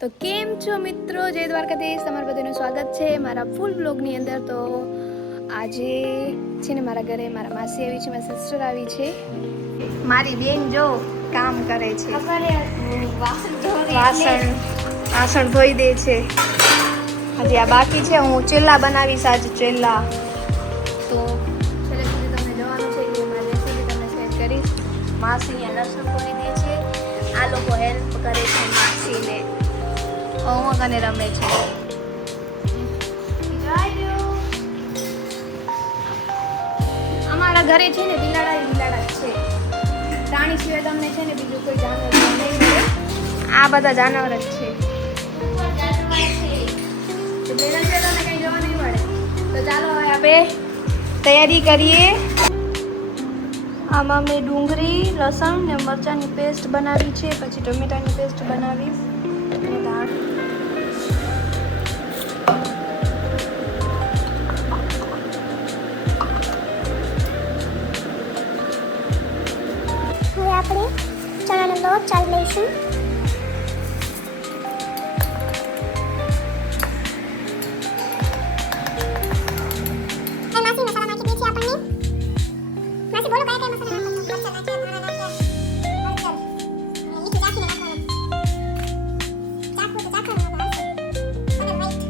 તો કેમ છો મિત્રો, જય દ્વારકાધીશ. તમારું બધાનું સ્વાગત છે મારા ફૂલ બ્લોગની અંદર. તો આજે છે ને મારા ઘરે મારા માસી આવી છે, મારી સિસ્ટર આવી છે. મારી બેન જો કામ કરે છે, વાસણ ધોઈ દે છે. હજી આ બાકી છે. હું ચેલા બનાવીશ આજે, ચેલા. તો છેલ્લે સુધી તમને જવાનું છે કે મારી રેસીપી તમને શેર કરીશ. માસી અહીંયા લસણ ફોડી દે છે, આ લોકો હેલ્પ કરે છે માસીને. હોમવર્ક અને રમે છે. અમારા ઘરે છે ને બિલાડા જ છે. પ્રાણી સિવાય તમને છે ને બીજું કોઈ જાનવર નહીં મળે. આ બધા જાનવર જ છે. તમને કઈ જોવા નહીં મળે. તો ચાલો હવે આપણે તૈયારી કરીએ. આમાં મેં ડુંગળી, લસણ ને મરચાંની પેસ્ટ બનાવી છે, પછી ટમેટાની પેસ્ટ બનાવીશ અને દાળ. હવે આપણે ચણાનો લોટ ચાલી લઈશું. માસી મસાલા નાખી દે છે આપણને. માસી બોલો કયા કયા મસાલા નાખો છો? મરચાં નાખ્યા, ધાણા નાખ્યા, હળદર, મીઠું ચાખીને નાખવાનું. ચાખવું તો ચાખવાનું આવશે. અને વ્હાઈટ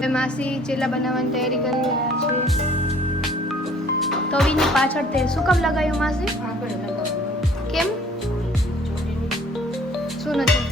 મસાલો માસી ચેલા બનાવવાની તૈયારી કરી રહ્યા છે. તવીની પાછળ તેલ શું કામ લગાવ્યું માસી? કેમ? શું નથી?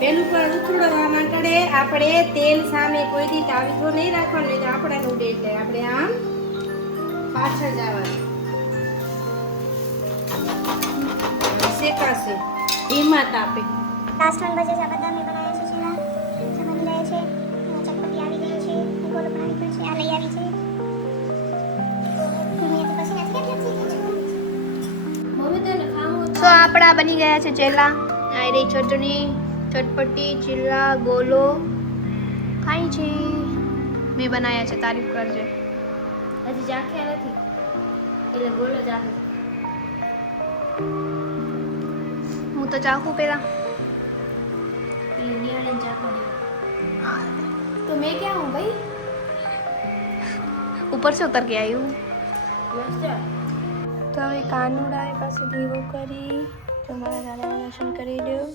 પેલું પર ઉથડવા માટે આપણે તેલ સામે કોઈ દી તાવીથો નહીં રાખવાનો, નહીં તો આપણા ઉડે. એટલે આપણે આમ પાછળ જવાનું, શેકાશે ધીમા તાપે. લાસ્ટ વન બચે છે. બધા મેં બનાવ્યા છે ચીલા બની રહ્યા છે. ચટપટી આવી ગઈ છે, ગોળ પણ આવી ગયો છે, આ લઈ આવી છે. તો આપણા બની ગયા છે ચેલા. આ રહી ચટણી, ચટપટી, ચીલા, ગોલો ખાઈ છે. મેં બનાવ્યા છે, તારીફ કરજે. હજી ચાખ્યા નથી એટલે ગોળો ચાખે. હું તો ચાખું પેલા. નિયાળીને ચાખવાની. तो मैं क्या हूँ भाई? ऊपर से उतर के आई हूँ. તો હવે કાનુડા પાસે દીવો કરી તમારા દાદાના દર્શન કરી લ્યો.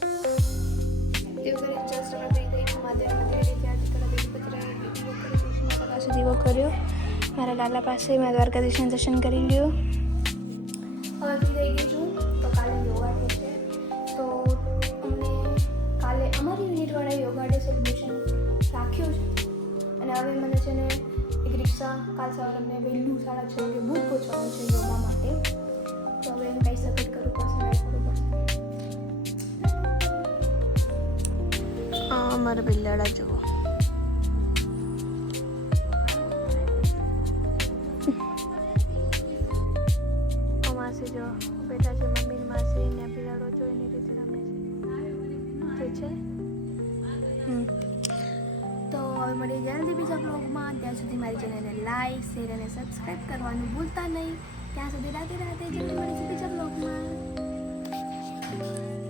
દીવો કરી જસ્ટ અમે ફ્રી થઈ મહાદેવ મંદિરે ત્યાંથી થોડા બેલપત્ર દીવો કરી કૃષ્ણ પાસે દીવો કર્યો. મારા લાલા પાસે મારા દ્વારકાધીશના દર્શન કરી લ્યો. હવે ફ્રી થઈ ગઈ છું. તો કાલે યોગા ડે છે, તો અમને કાલે અમારી યુનિટવાળા યોગા ડે સેલિબ્રેશન રાખ્યું છે. અને હવે મને છે ને એક રિક્ષા કાલ સવારે અમને વહેલું 6:30 વાગે ભૂત પહોંચવાનું છે યોગા માટે. તો હવે એમ કંઈ સપોર્ટ કરવું પડશે, રાઈડ કરવું પડશે. અમારા બિલાડા જુઓ. માસી જો બેઠા છે, મમ્મી માસી ને બિલાડો જો એની રીતે રમે છે. તો છે. તો હવે મળીએ જલ્દી બીજા બ્લોગમાં. ત્યાં સુધી મારી ચેનલને લાઈક, શેર અને સબસ્ક્રાઈબ કરવાનું ભૂલતા નહીં. ત્યાં સુધી રાધે રાધે. જલ્દી મળીશું બીજા બ્લોગમાં.